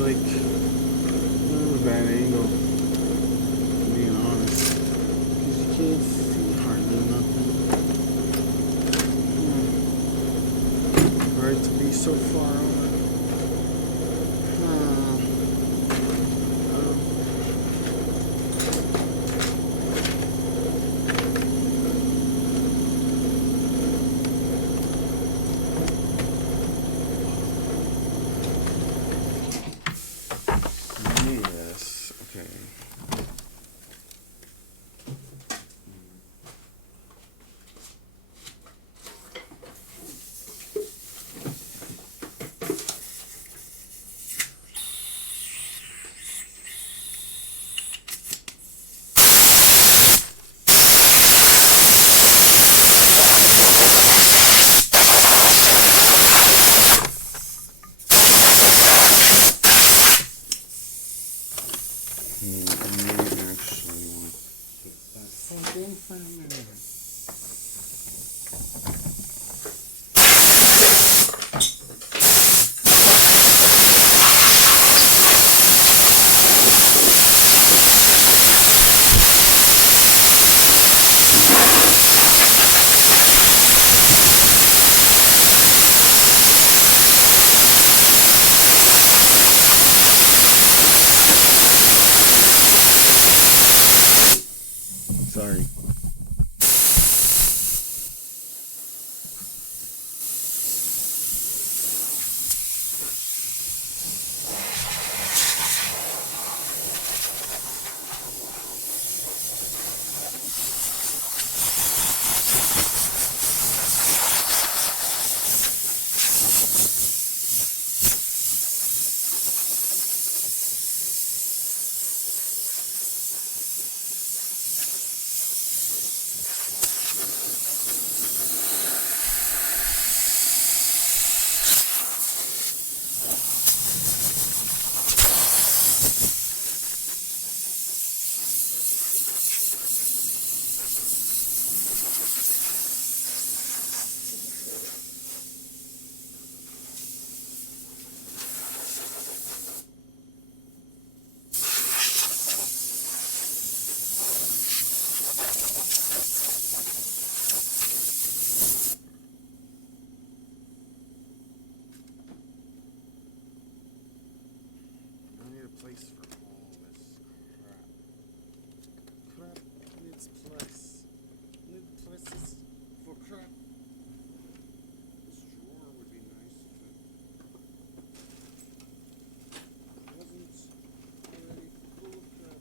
Like, not a bad angle, being honest, because you can't see hardly nothing. For it to be so far over. Yes, okay. I may actually want to hit that something for a minute. Sorry. I need a place for all this crap. Crap needs place. Need places for crap. This drawer would be nice if it wasn't already full of crap.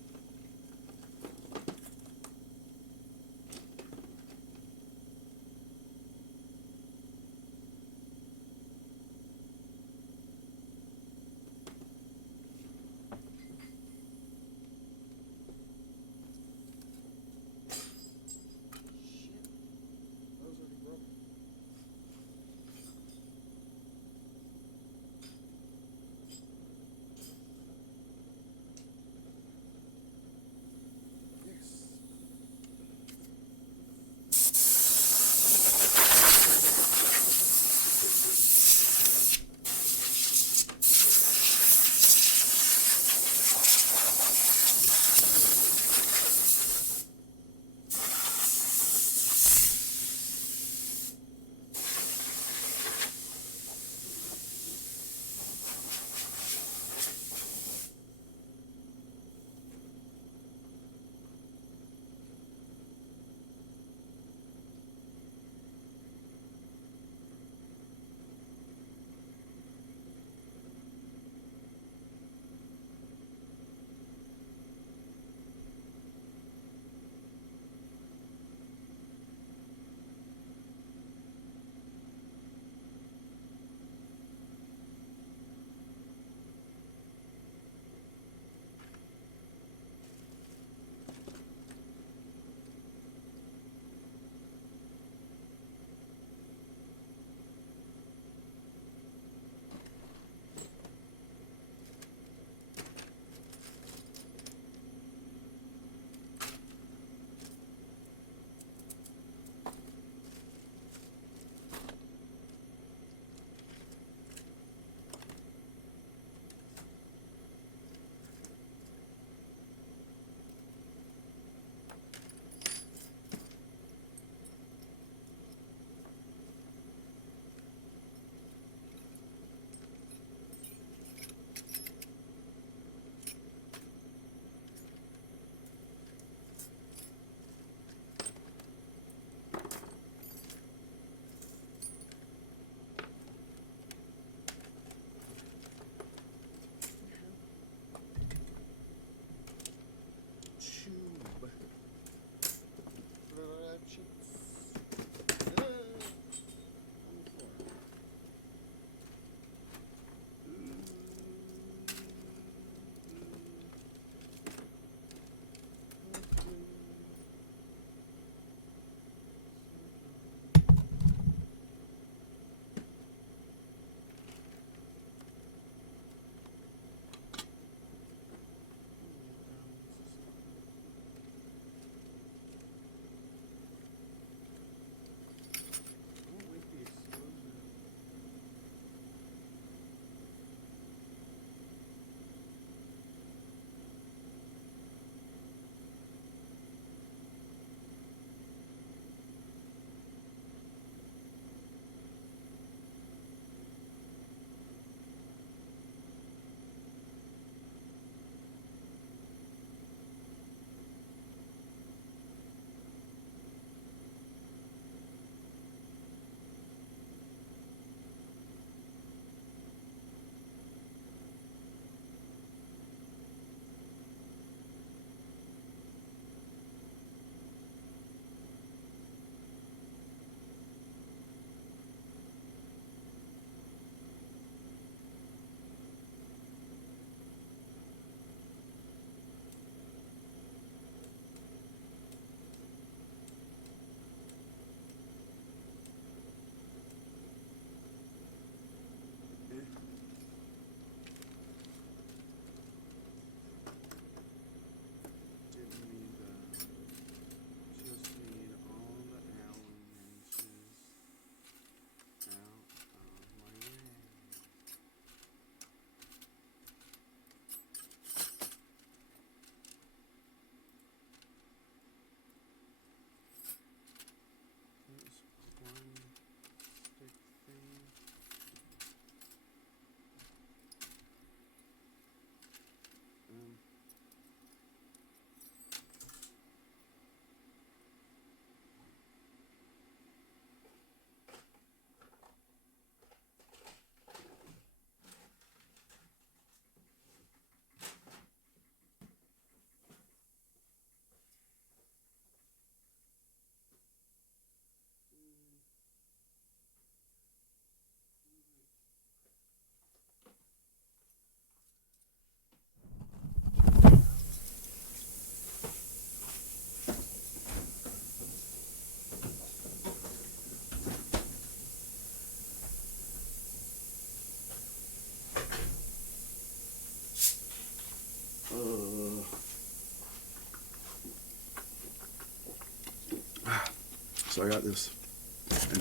So I got this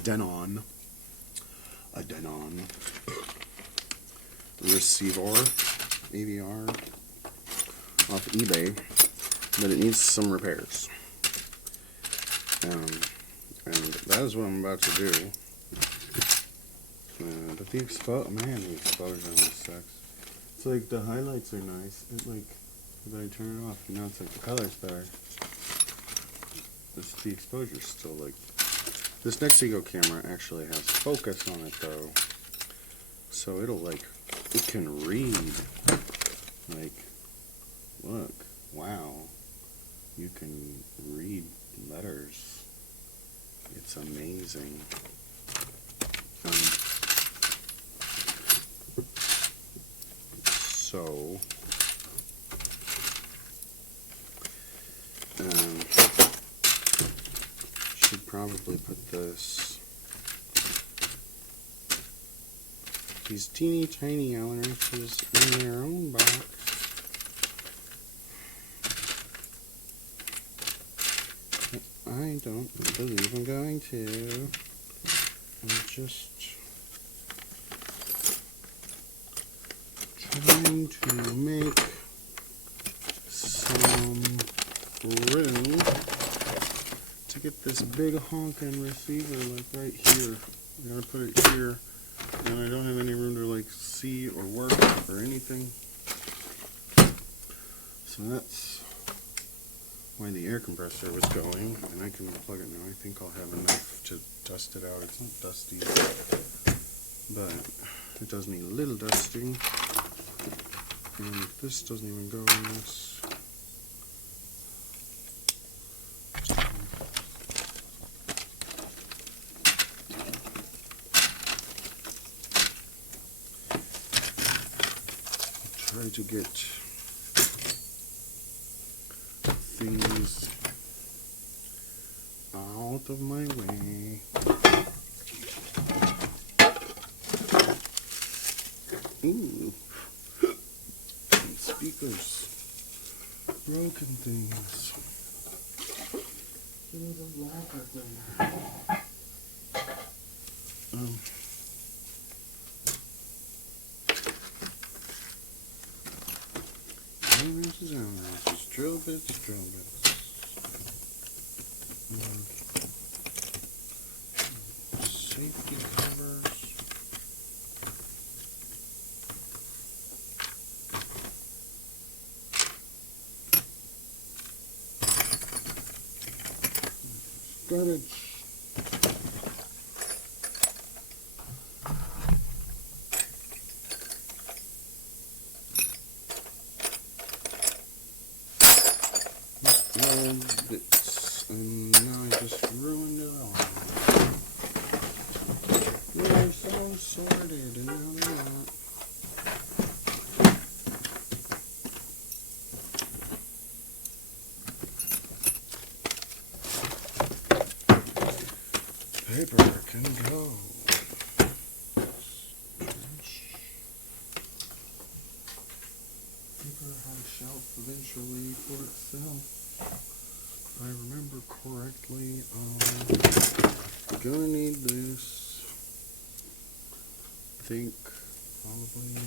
Denon receiver, AVR, off eBay, but it needs some repairs. And that is what I'm about to do. But the exposure on this sucks. It's like the highlights are nice. It like, but I turn it off, and now it's like the color's better. The exposure's still like. This Nexigo camera actually has focus on it though, so it'll like, it can read. Like, look, wow, you can read letters. It's amazing. So, should probably put these teeny tiny Allen wrenches in their own box. I don't believe I'm going to. I'm just trying to make some room to get this big honking receiver like right here. I gotta put it here, and I don't have any room to like see or work or anything. So that's why the air compressor was going, and I can plug it now. I think I'll have enough to dust it out. It's not dusty, but it does need a little dusting. And this doesn't even go in this. Try to get things out of my way. Ooh. Speakers. Broken things. Drill bits. Safety covers. Garbage. Bits, and now I just ruined it all. They were so sorted, and now they're not. Paper can go. Paper has shelf eventually for itself. If I remember correctly, I'm gonna need this. I think probably.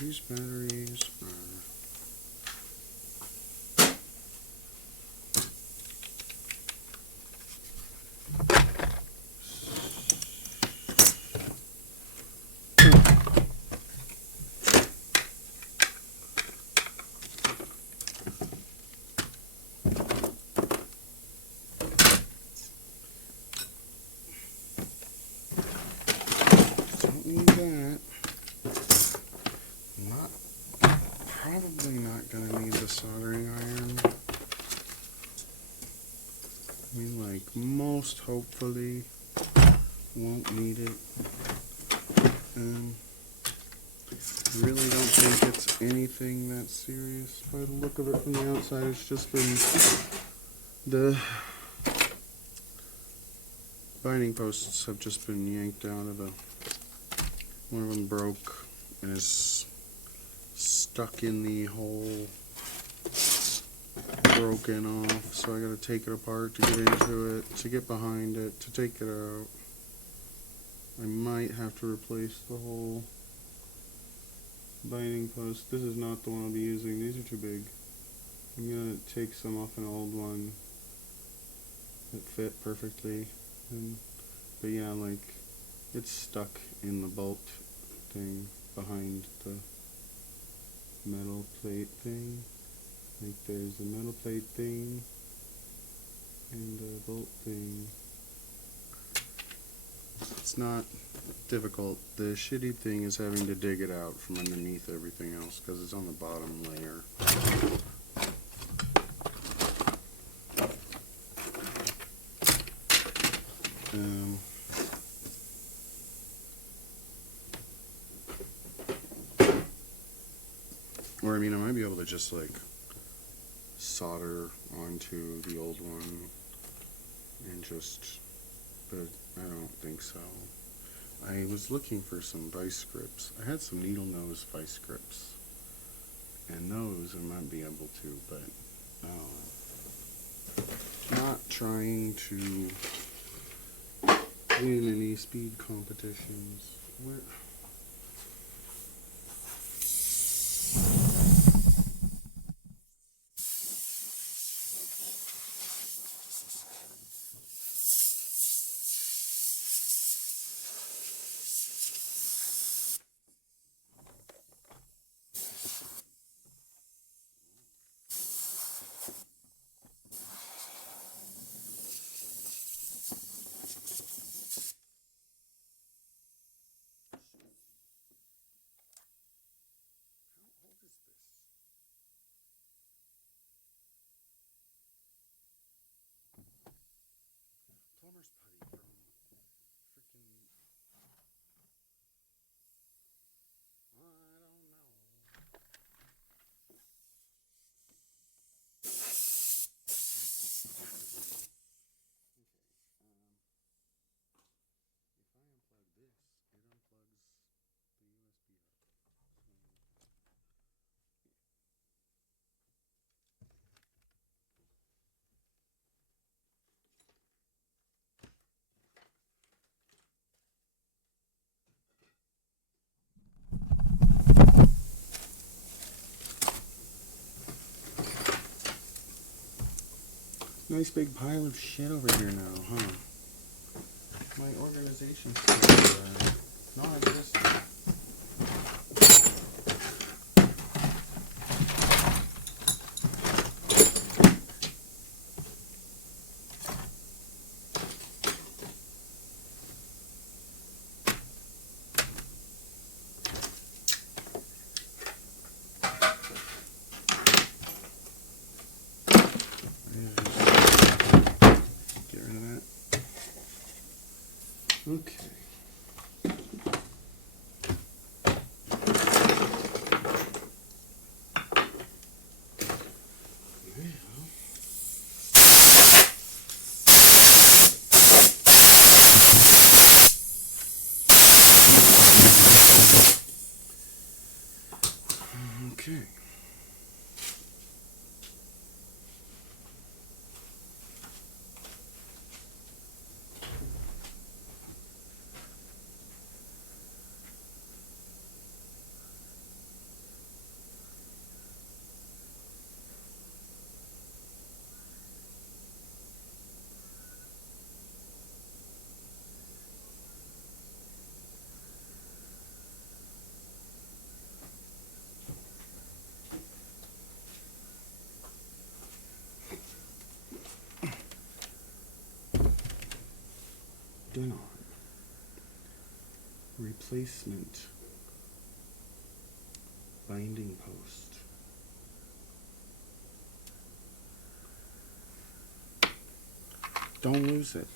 These batteries are. Don't need that. Probably not gonna need the soldering iron. I mean, like, most hopefully won't need it. I really don't think it's anything that serious. By the look of it from the outside, it's just been the binding posts have just been yanked out of the One of them broke and is stuck in the hole, broken off, so I gotta take it apart to get into it, to get behind it, to take it out. I might have to replace the whole binding post. This is not the one I'll be using. These are too big. I'm gonna take some off an old one that fit perfectly. But yeah, like, it's stuck in the bolt thing behind the metal plate thing. Like, there's a metal plate thing and a bolt thing. It's not difficult. The shitty thing is having to dig it out from underneath everything else because it's on the bottom layer. Or I mean, I might be able to just like solder onto the old one and just, but I don't think so. I was looking for some vice grips. I had some needle nose vice grips, and those I might be able to, but not trying to win any speed competitions. Where? Plumber's putty from freaking, I don't know. If I unplug this, it unplugs the USB hub. Nice big pile of shit over here now, huh? My organization skills are non-existent. Get rid of that. Okay. Okay. Done. Replacement binding post. Don't lose it.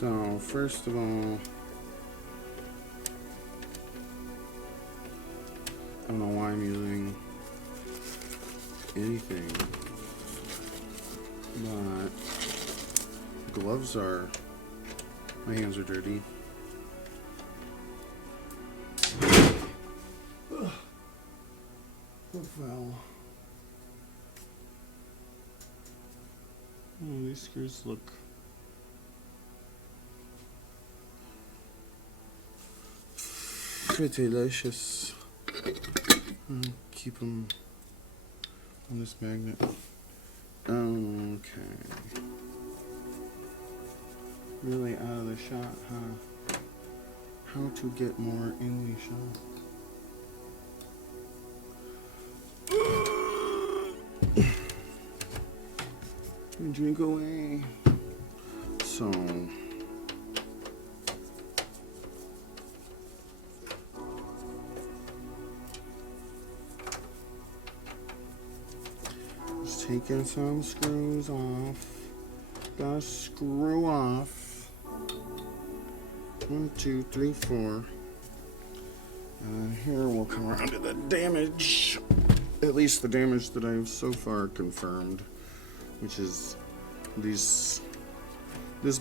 So, first of all, I don't know why I'm using anything, but gloves are, my hands are dirty. Well, oh, these screws look pretty delicious. Keep them on this magnet. Okay. Really out of the shot, huh? How to get more in the shot. Drink away. So just taking some screws off. Gotta screw off. 1, 2, 3, 4. Here we'll come around to the damage. At least the damage that I've so far confirmed, which is this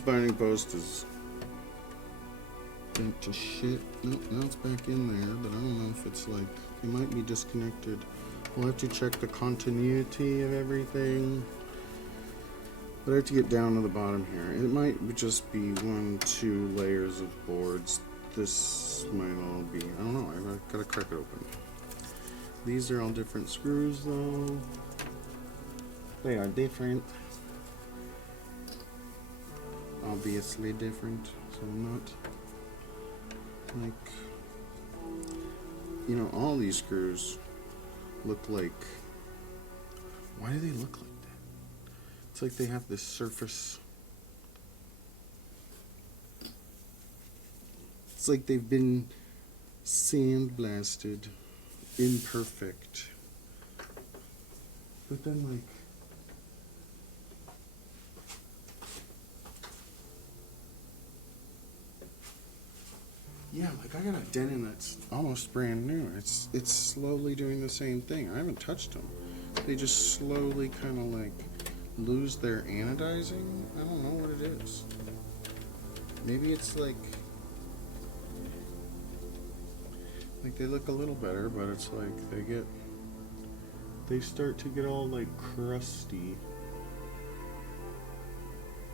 binding post is bent to shit. Nope, now it's back in there, but I don't know if it's like, it might be disconnected. We'll have to check the continuity of everything. But I have to get down to the bottom here. It might just be 1, 2 layers of boards. This might all be, I don't know, I've gotta crack it open. These are all different screws though. They are different. Obviously different, so not like, you know, all these screws look like, why do they look like that? It's like they have this surface, it's like they've been sandblasted, imperfect, but then like, yeah, like I got a denim that's almost brand new. It's slowly doing the same thing. I haven't touched them. They just slowly kind of like lose their anodizing. I don't know what it is. Maybe it's like they look a little better, but it's like they start to get all like crusty.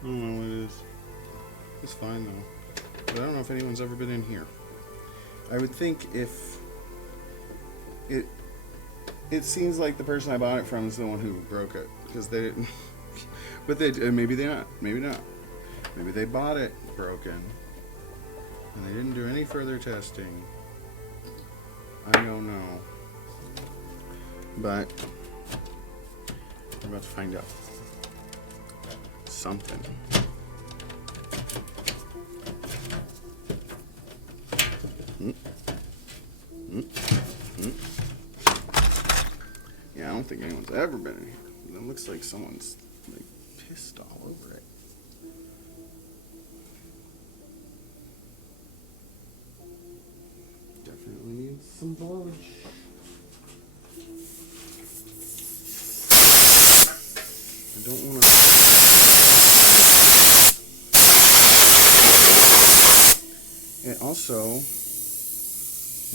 I don't know what it is. It's fine though. But I don't know if anyone's ever been in here. I would think if it seems like the person I bought it from is the one who broke it, because they didn't. But maybe they not. Maybe not. Maybe they bought it broken and they didn't do any further testing. I don't know. But we're about to find out something. Yeah, I don't think anyone's ever been in here. It looks like someone's like pissed all over it. Definitely needs some polish. I don't want to. It also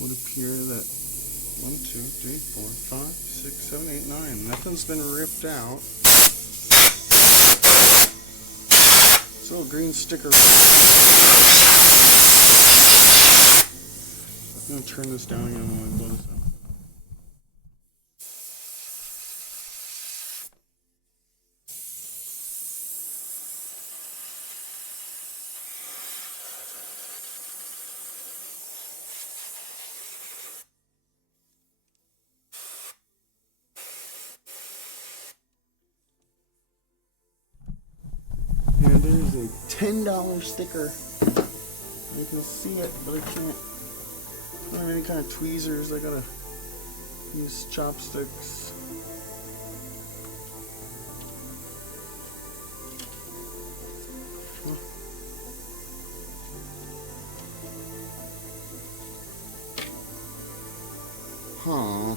would appear that 1, 2, 3, 4, 5, 6, 7, 8, 9. Nothing's been ripped out. This little green sticker. I'm gonna turn this down again when I blow this out. And there's a $10 sticker. I can see it, but I can't. I don't have any kind of tweezers. I gotta use chopsticks. Huh.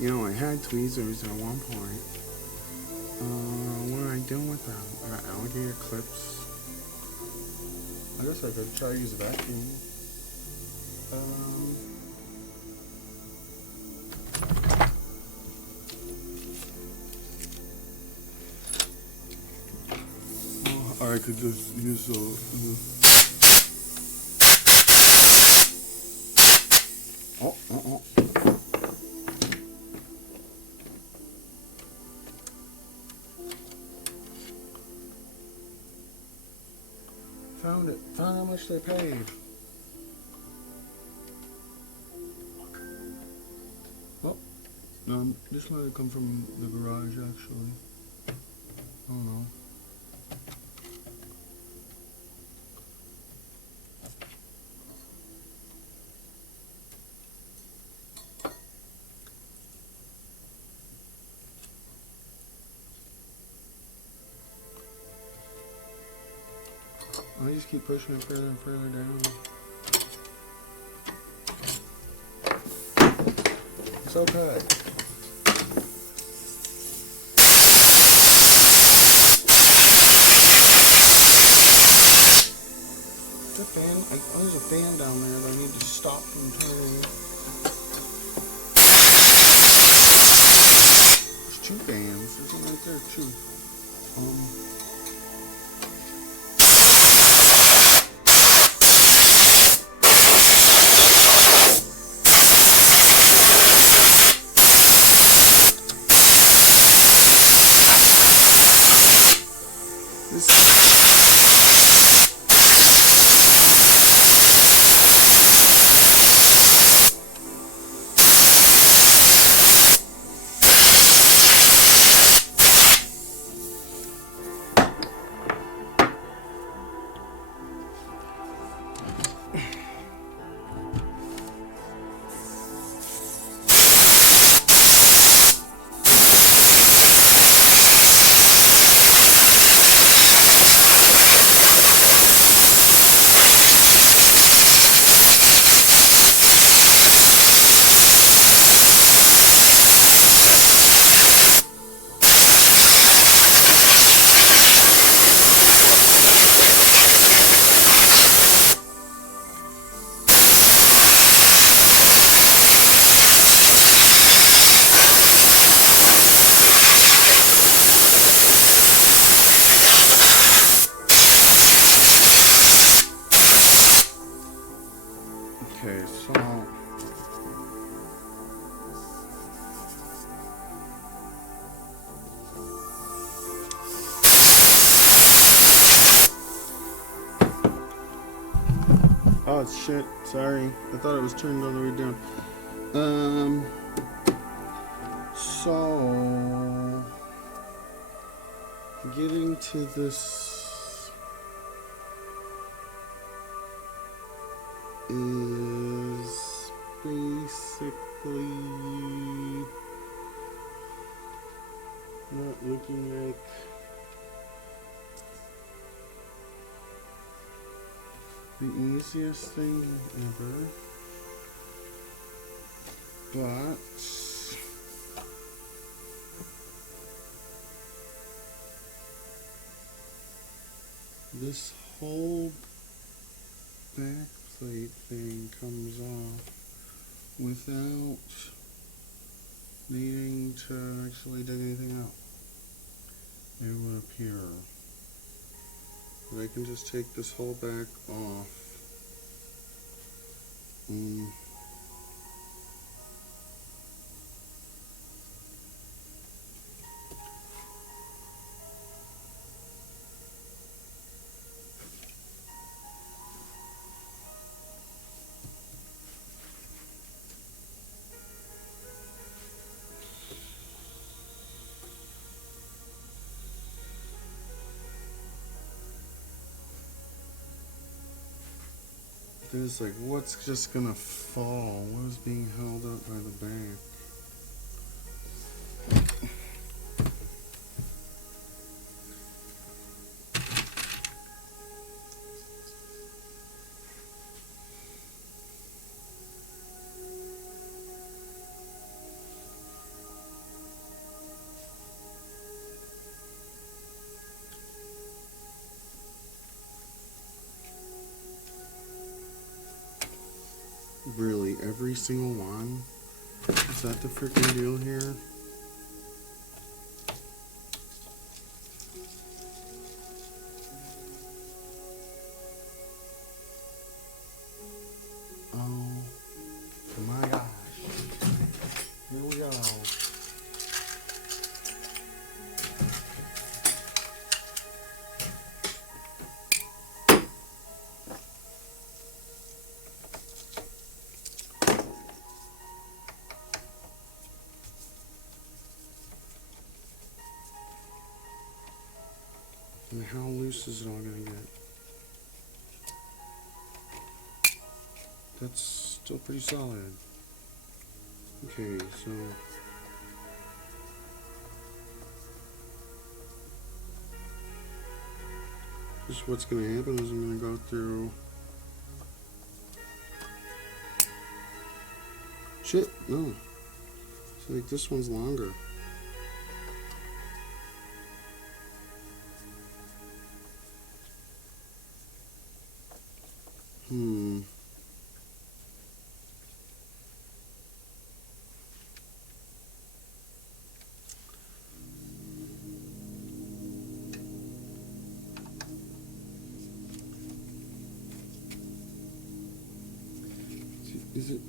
You know, I had tweezers at one point. What am I doing with them? I got alligator clips. I guess I could try to use a vacuum. Or I could just use the oh. Found it. Found how much they paid. Oh, no, this might have come from the garage actually. I don't know. I just keep pushing it further and further down. It's okay. The fan, there's a fan down there that I need to stop from turning. There's two fans. There's one right there too. Okay, so oh shit, sorry. I thought it was turned all the way down. So getting to this is basically not looking like the easiest thing ever, but this whole back plate thing comes off without needing to actually dig anything out. It would appear that I can just take this whole back off. There's like, what's just gonna fall? What is being held up by the back? Really, every single one? Is that the freaking deal here? Oh my gosh. Here we go. And how loose is it all gonna get? That's still pretty solid. Okay, so just what's gonna happen is I'm gonna go through. Shit, no. So like this one's longer. Is it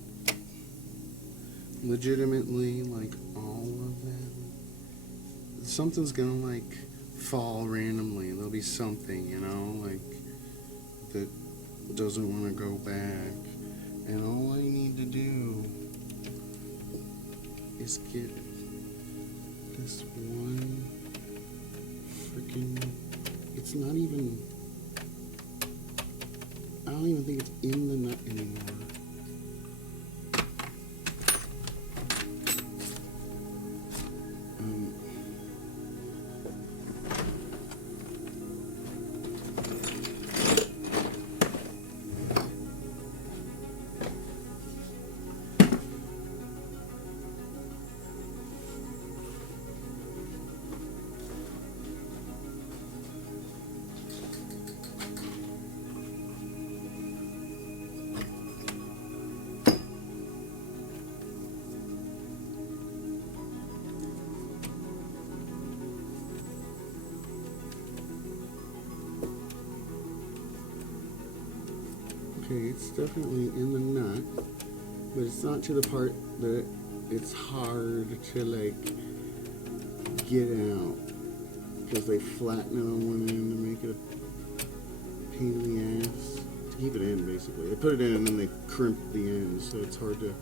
legitimately like all of them? Something's gonna like fall randomly. There'll be something, you know, like that doesn't want to go back. And all I need to do is get this one freaking. It's not even. I don't even think it's in the nut anymore. Okay, it's definitely in the nut, but it's not to the part that it's hard to like get out because they flatten it on one end to make it a pain in the ass to keep it in. Basically, they put it in and then they crimp the end, so it's hard to.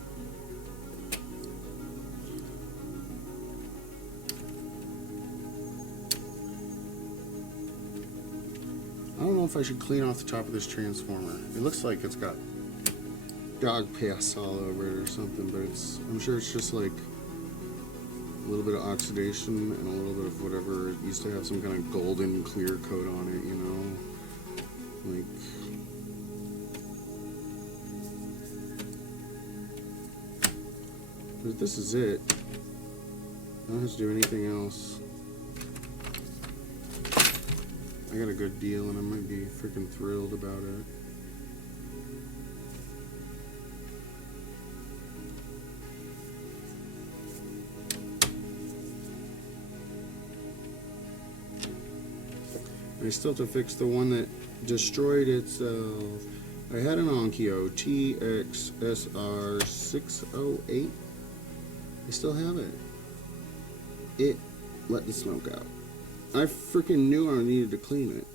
I don't know if I should clean off the top of this transformer. It looks like it's got dog piss all over it or something, but I'm sure it's just like a little bit of oxidation and a little bit of whatever. It used to have some kind of golden clear coat on it, you know? Like, but this is it. I don't have to do anything else. I got a good deal and I might be freaking thrilled about it. I still have to fix the one that destroyed itself. I had an Onkyo TXSR608. I still have it. It let the smoke out. I freaking knew I needed to clean it,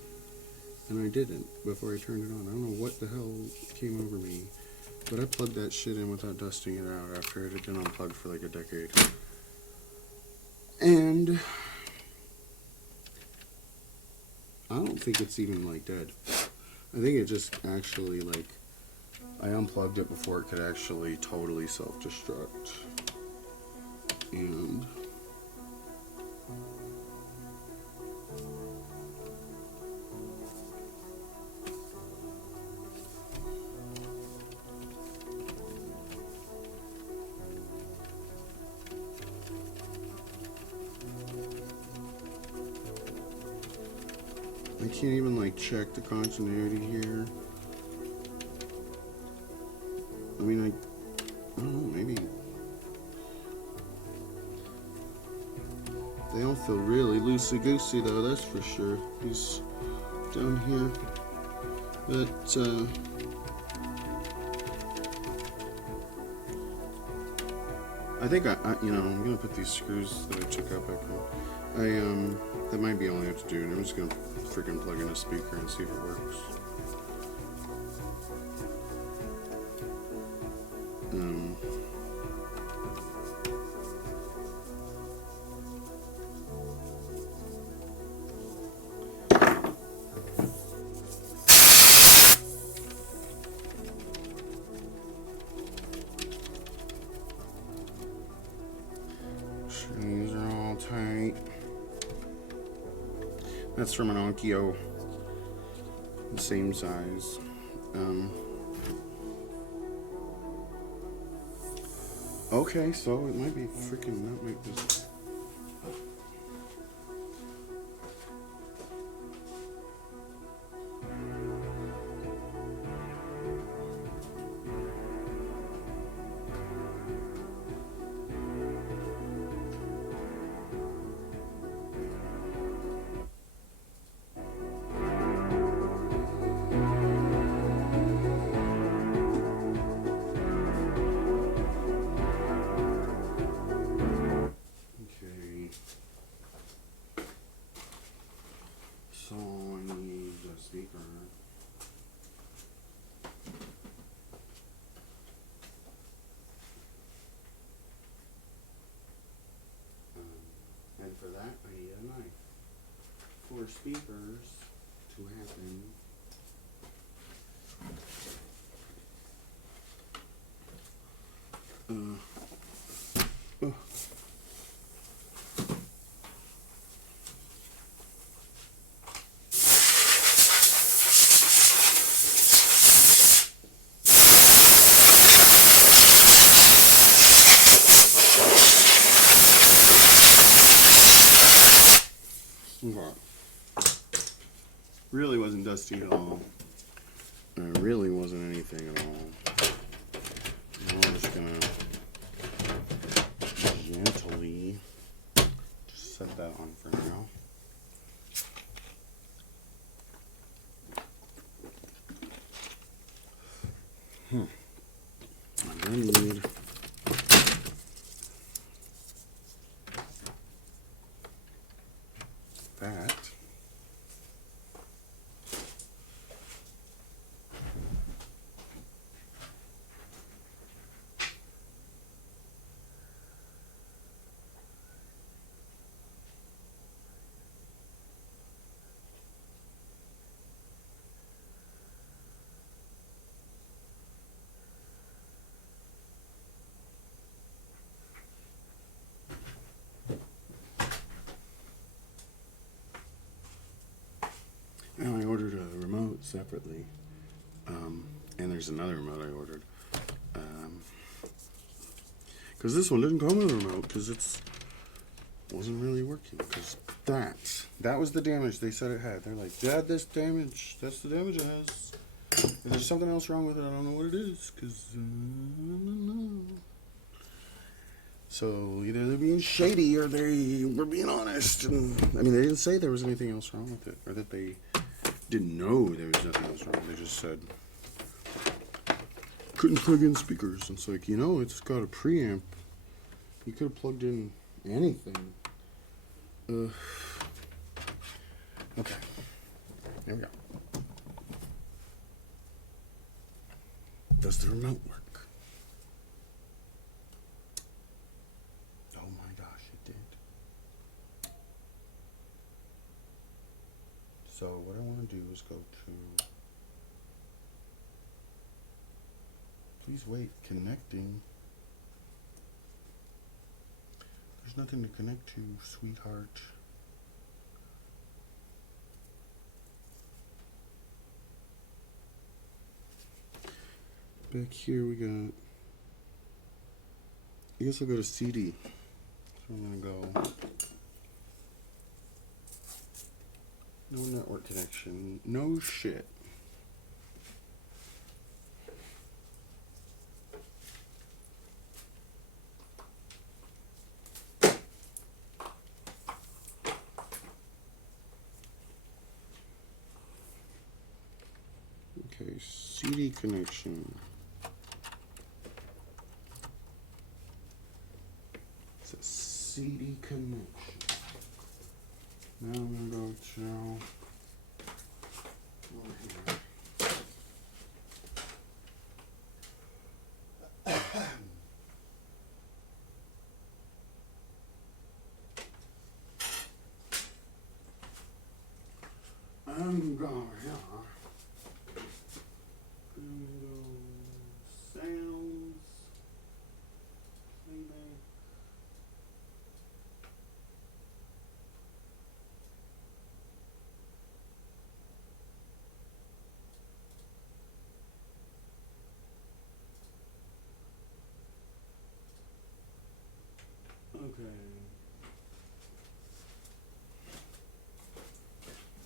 and I didn't before I turned it on. I don't know what the hell came over me, but I plugged that shit in without dusting it out after it had been unplugged for like a decade. And I don't think it's even like dead. I think it just actually like I unplugged it before it could actually totally self-destruct. And I can't even like check the continuity here. I mean, I don't know, maybe. They all feel really loosey-goosey, though, that's for sure. He's down here. But, I think I'm gonna put these screws that I took out back on. That might be all I have to do, and I'm just gonna freaking plug in a speaker and see if it works. These are all tight. That's from an Onkyo, the same size. Okay, so it might be freaking, that might be. So I need a speaker. And for that, I need a knife. For speakers to happen, really wasn't dusty at all. It really wasn't anything at all. I'm just gonna gently just set that on for now. I'm gonna need that. And I ordered a remote separately, and there's another remote I ordered, because this one didn't come with a remote, because it wasn't really working, because that was the damage they said it had. They're like, Dad, this damage, that's the damage it has. If there's something else wrong with it, I don't know what it is, because I don't know. So either they're being shady or they were being honest. And I mean, they didn't say there was anything else wrong with it, or that they didn't know there was nothing else wrong. They just said couldn't plug in speakers. It's like, it's got a preamp. You could have plugged in anything. Okay, there we go. Does the remote work? Oh my gosh, it did. So what I want to do is go to, please wait, connecting. There's nothing to connect to, sweetheart. Back here we got, I guess I'll go to CD. So I'm gonna go, no network connection, no shit. CD connection. It's a CD connection. Now I'm gonna go to over here. I'm going here. Sounds. Playback. Okay.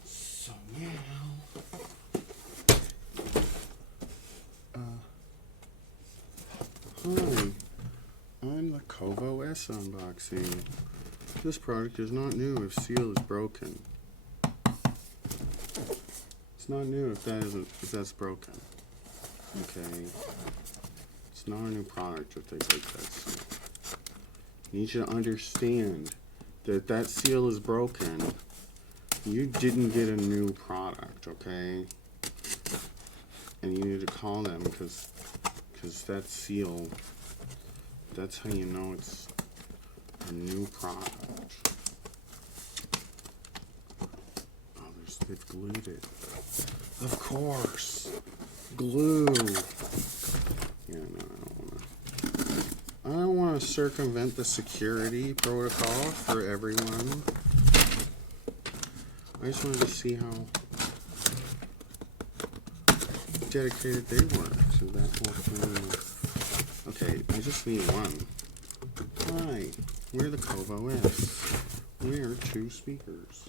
So now, hi, I'm the Kovo S unboxing. This product is not new if seal is broken. It's not new if that's broken. Okay. It's not a new product if they break that seal. You need to understand that that seal is broken. You didn't get a new product, okay? And you need to call them because that seal, that's how you know it's a new product. Oh, they've glued it. Of course. Glue. Yeah, no, I don't want to circumvent the security protocol for everyone. I just wanted to see how dedicated they were to that whole thing. Okay, I just need one. Hi, we're the Kovo S. We're 2 speakers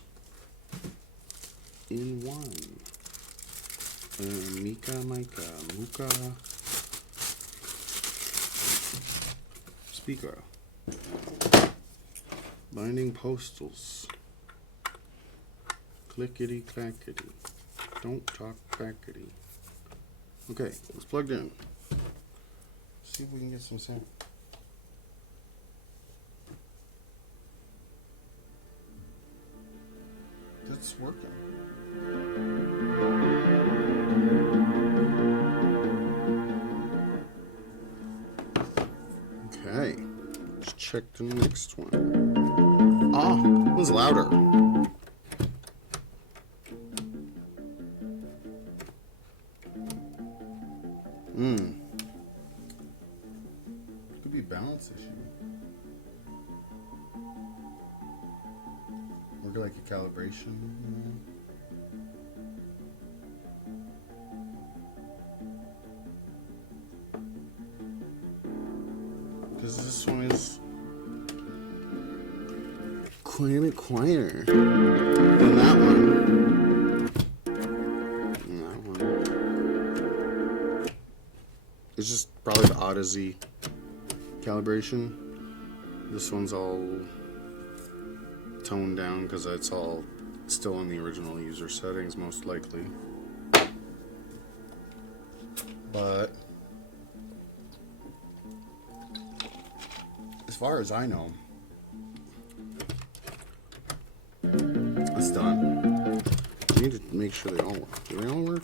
in one. Mika, Muka. Speaker. Binding postals. Clickety clackety. Don't talk backety. Okay, it's plugged in. See if we can get some sound. That's working. Okay, let's check the next one. Ah, it was louder. Could be a balance issue. Or like a calibration. Because this one is quite a bit quieter than that one. And that one. It's just probably the Odyssey calibration. This one's all toned down because it's all still in the original user settings, most likely. But as far as I know, it's done. You need to make sure they all work. Do they all work?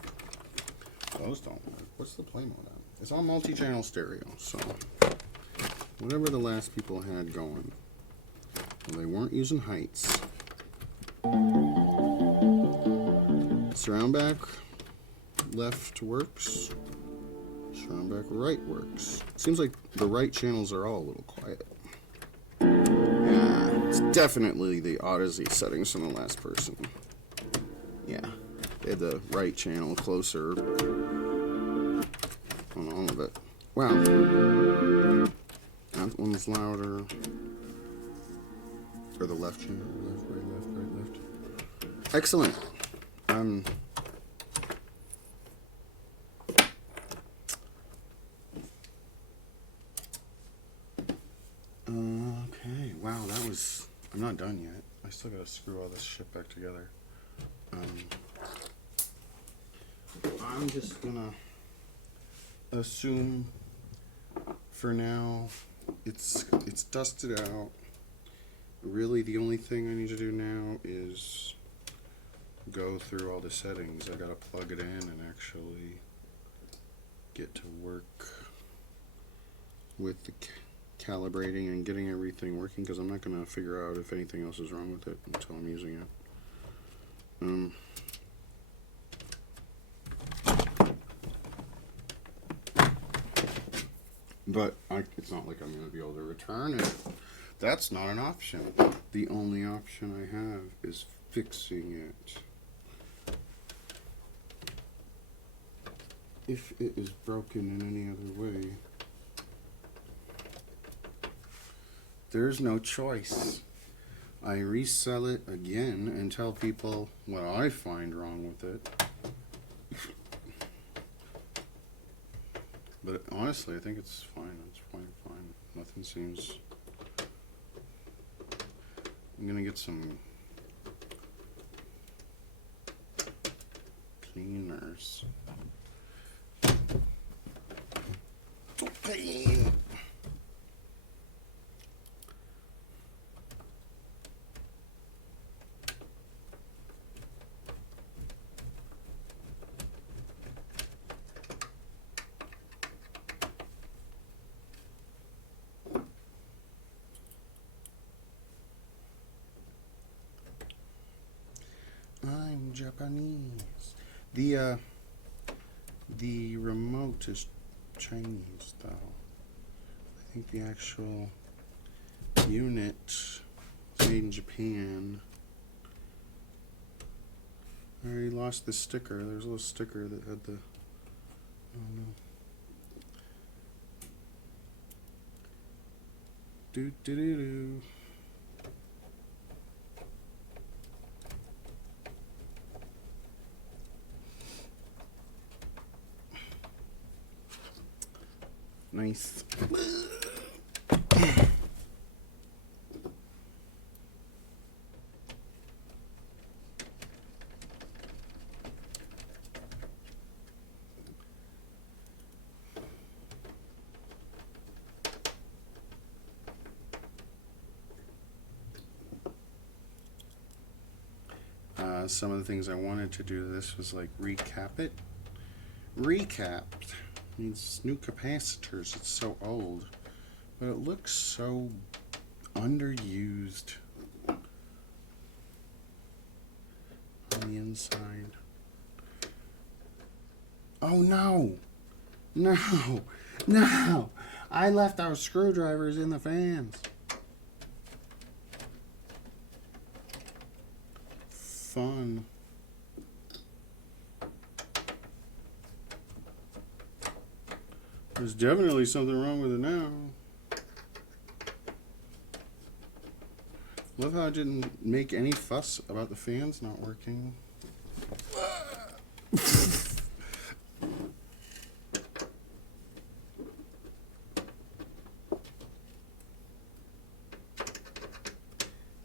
Those don't work. What's the play mode on? It's on multi-channel stereo, so whatever the last people had going, well, they weren't using heights. Surround back left works. Surround back right works. Seems like the right channels are all a little quiet. Yeah, it's definitely the Odyssey settings from the last person. Yeah, they had the right channel closer on all of it. Wow. That one's louder. Or the left channel. Left, right, left, right, left. Excellent. Okay. Wow, that was... I'm not done yet. I still gotta screw all this shit back together. I'm just gonna assume for now it's dusted out. Really, the only thing I need to do now is go through all the settings. I gotta plug it in and actually get to work with the calibrating and getting everything working, because I'm not gonna figure out if anything else is wrong with it until I'm using it. But it's not like I'm going to be able to return it. That's not an option. The only option I have is fixing it. If it is broken in any other way, there's no choice. I resell it again and tell people what I find wrong with it. But honestly, I think it's fine. It's fine. Nothing seems... I'm gonna get some cleaners. I'm Japanese. The remote is Chinese though. I think the actual unit is made in Japan. I already lost the sticker. There's a little sticker that had the... Oh no. Do do do do. Nice. Some of the things I wanted to do this was like recap it. Recapped. Needs new capacitors. It's so old, but it looks so underused on the inside. Oh no! No! No! I left our screwdrivers in the fans. Fun. There's definitely something wrong with it now. Love how I didn't make any fuss about the fans not working.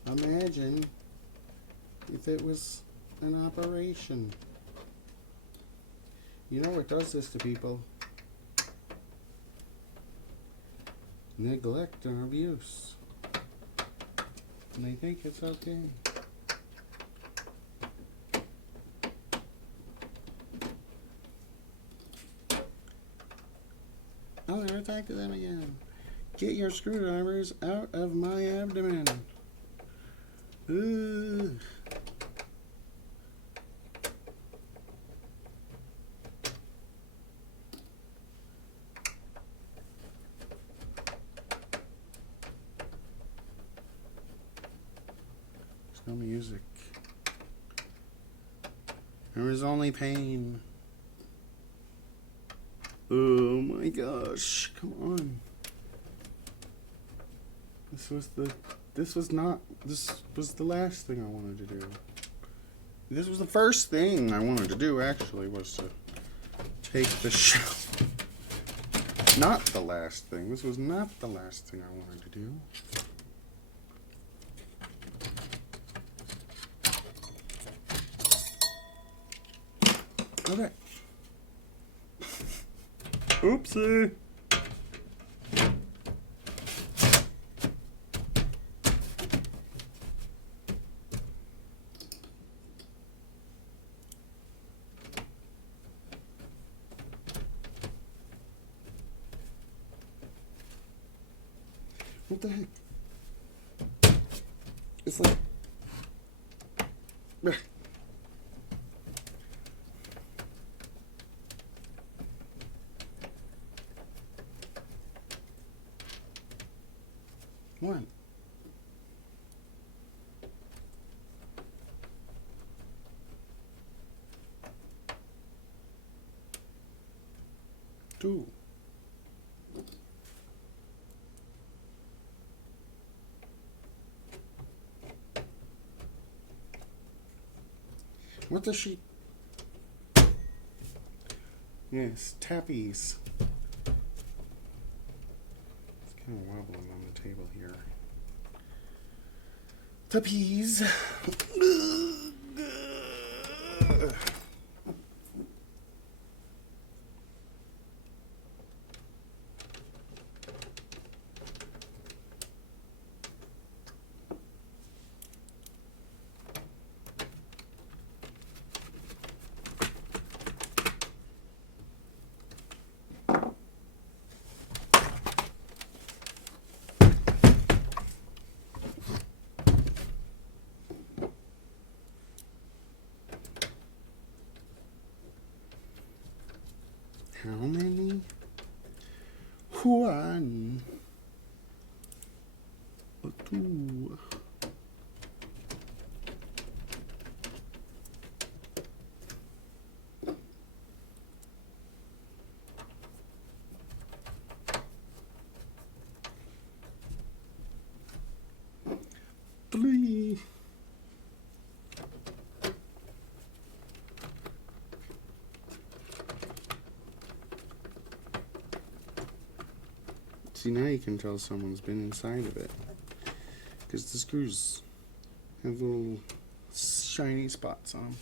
Imagine if it was an operation. You know what does this to people? Neglect and abuse. And they think it's okay. I'll never talk to them again. Get your screwdrivers out of my abdomen. Ugh. No music. There is only pain. Oh my gosh, come on. This was the last thing I wanted to do. This was the first thing I wanted to do, actually, was to take the shelf. Not the last thing. This was not the last thing I wanted to do. Okay. Oopsie. What the heck? It's like... One. Two. What does she... Yes, tappies. It's kind of wobbling on the table here. Tappies. How many? One. Two. Three. See, now you can tell someone's been inside of it. Because the screws have little shiny spots on them.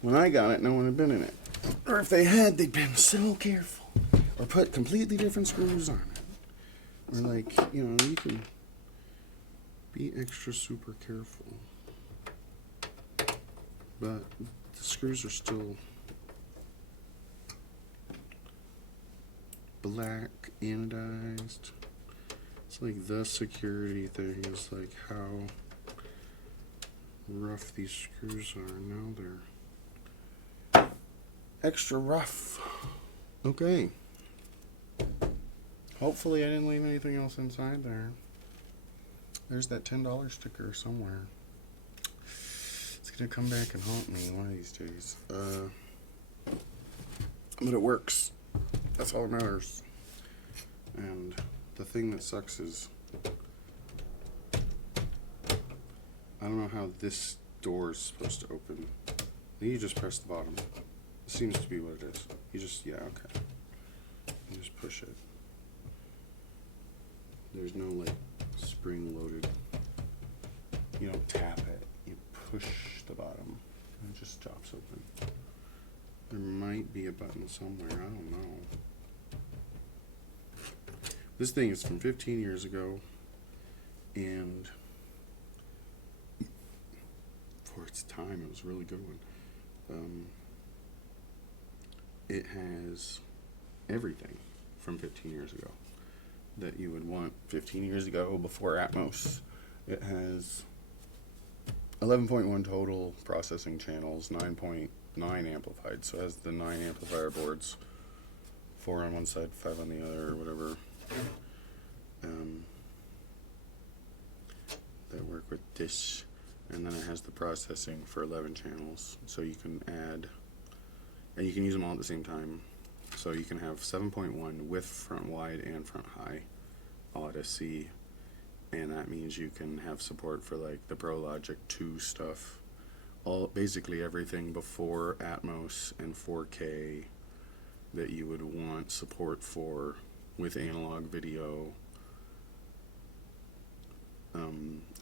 When I got it, no one had been in it. Or if they had, they'd been so careful. Or put completely different screws on it. Or like, you know, you can be extra super careful. But the screws are still black, anodized. It's like the security thing is like how rough these screws are. Now they're extra rough. Okay. Hopefully I didn't leave anything else inside there. There's that $10 sticker somewhere. It's gonna come back and haunt me one of these days. But it works. That's all that matters. And the thing that sucks is I don't know how this door is supposed to open. Then you just press the bottom. It seems to be what it is. You just, yeah, okay. You just push it. There's no like spring loaded. You don't tap it. You push the bottom and it just drops open. There might be a button somewhere. I don't know. This thing is from 15 years ago, and for its time, it was a really good one. It has everything from 15 years ago that you would want 15 years ago before Atmos. It has 11.1 total processing channels, 9.9 amplified, so it has the 9 amplifier boards, 4 on one side, 5 on the other, or whatever. That work with this, and then it has the processing for 11 channels, so you can add, and you can use them all at the same time. So you can have 7.1 with front wide and front high, all at a C, and that means you can have support for like the Pro Logic 2 stuff, all basically everything before Atmos and 4K that you would want support for with analog video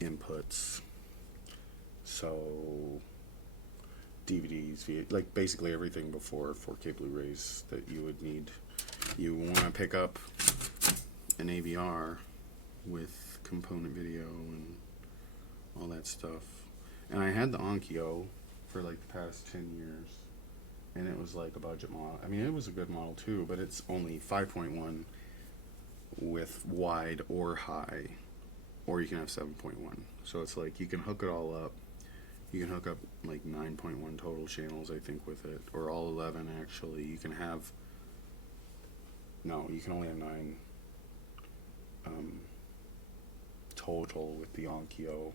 inputs. So DVDs, like basically everything before 4K Blu-rays that you would need you want to pick up an AVR with component video and all that stuff. And I had the Onkyo for like the past 10 years, and it was like a budget model. I mean, it was a good model too, but it's only 5.1 with wide or high, or you can have 7.1. So it's like you can hook it all up. You can hook up like 9.1 total channels, I think, with it, or all 11 actually. You can have, no, you can only have 9 total with the Onkyo,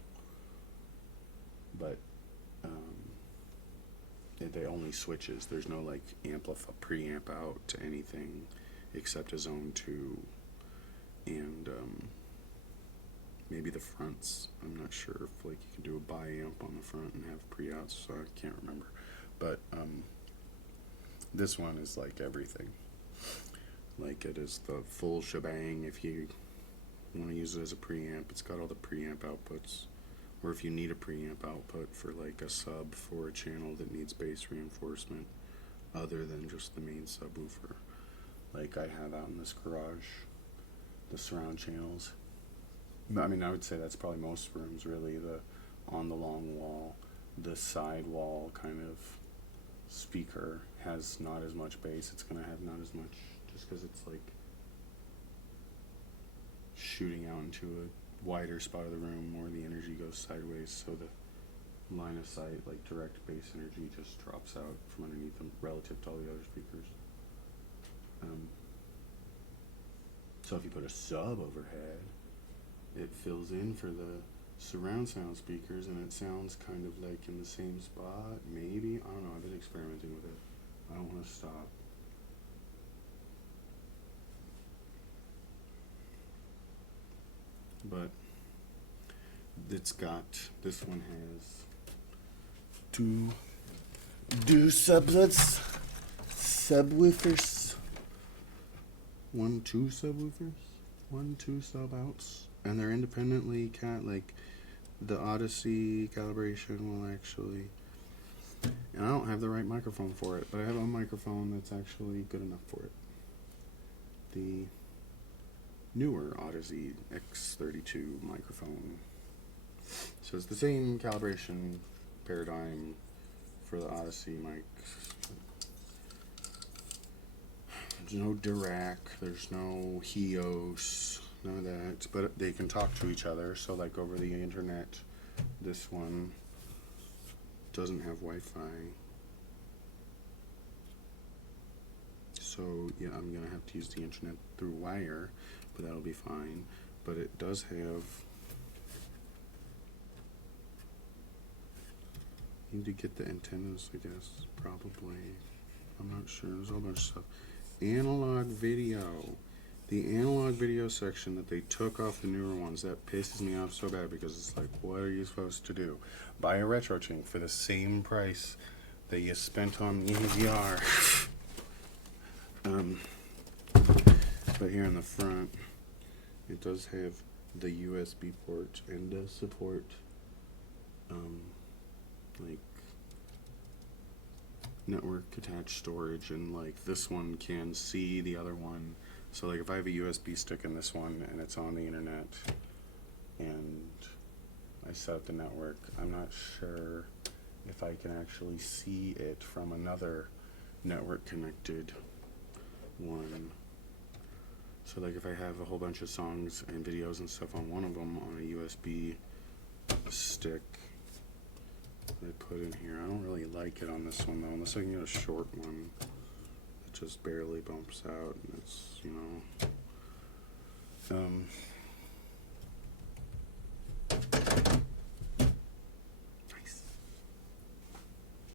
but they only switches. There's no like preamp out to anything except a zone 2 and maybe the fronts. I'm not sure if like you can do a bi-amp on the front and have pre-outs, so I can't remember. But this one is like everything. Like it is the full shebang. If you want to use it as a preamp, it's got all the preamp outputs. Or if you need a preamp output for like a sub for a channel that needs bass reinforcement other than just the main subwoofer, like I have out in this garage, the surround channels. I mean, I would say that's probably most rooms really, the on the long wall, the side wall kind of speaker has not as much bass. It's going to have not as much just because it's like shooting out into a wider spot of the room, or the energy goes sideways, so the line of sight, like direct bass energy, just drops out from underneath them relative to all the other speakers. So if you put a sub overhead, it fills in for the surround sound speakers, and it sounds kind of like in the same spot, maybe. I don't know, I've been experimenting with it. I don't want to stop. But it's got, this one has two subwoofers, two sub outs, and they're independently like the Odyssey calibration will actually, and I don't have the right microphone for it, but I have a microphone that's actually good enough for it. The newer Odyssey X32 microphone. So it's the same calibration paradigm for the Odyssey mics. There's no Dirac, there's no Hios, none of that, but they can talk to each other. So like over the internet, this one doesn't have Wi-Fi. So yeah, I'm gonna have to use the internet through wire, but that'll be fine. But it does have, need to get the antennas, I guess, probably. I'm not sure, there's a whole bunch of stuff. Analog video. The analog video section that they took off the newer ones, that pisses me off so bad, because it's like, what are you supposed to do? Buy a RetroTink for the same price that you spent on the AVR. But here in the front, it does have the USB port and does support like network attached storage, and like this one can see the other one. So like if I have a USB stick in this one and it's on the internet and I set up the network, I'm not sure if I can actually see it from another network connected one. So like if I have a whole bunch of songs and videos and stuff on one of them on a USB stick that I put in here, I don't really like it on this one though, unless I can get a short one that just barely bumps out and it's, you know,